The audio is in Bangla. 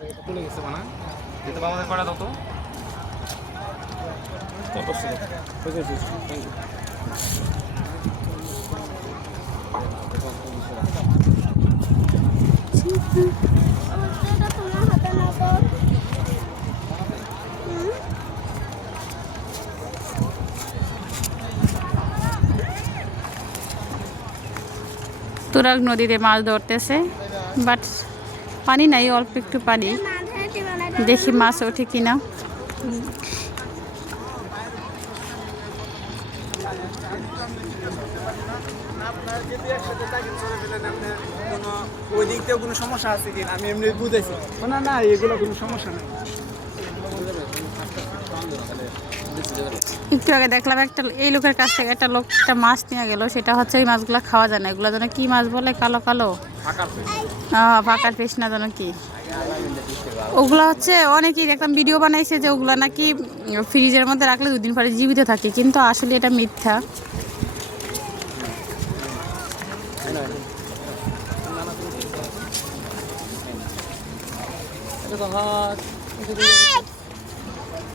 চলে গেছে মানে যেতে বাবাদের করা দাও তো থ্যাংক ইউ। তুরাগ নদীতে মাছ ধরতেছে, বাট পানি নাই, অল্প একটু পানি। দেখি মাছ ওঠে কিনা। ওই দিক থেকে কোনো সমস্যা আছে কিনা আমি এমনি বুঝেছি না না এগুলো কোনো সমস্যা নেই। একটু আগে দেখলাম একটা এই লোকের কাছ থেকে একটা মাছ নিয়ে গেল, সেটা হচ্ছে এই মাছগুলো খাওয়া যায় না। এগুলো যেন কি মাছ বলে, কালো কালো ফাঁকার ফিস না যেন কি। ওগুলো হচ্ছে অনেকেই দেখলাম ভিডিও বানাইছে যে ওগুলো নাকি ফ্রিজের মধ্যে রাখলে 2 দিন পরে জীবিত থাকে, কিন্তু আসলে এটা মিথ্যা। এটা তো হাত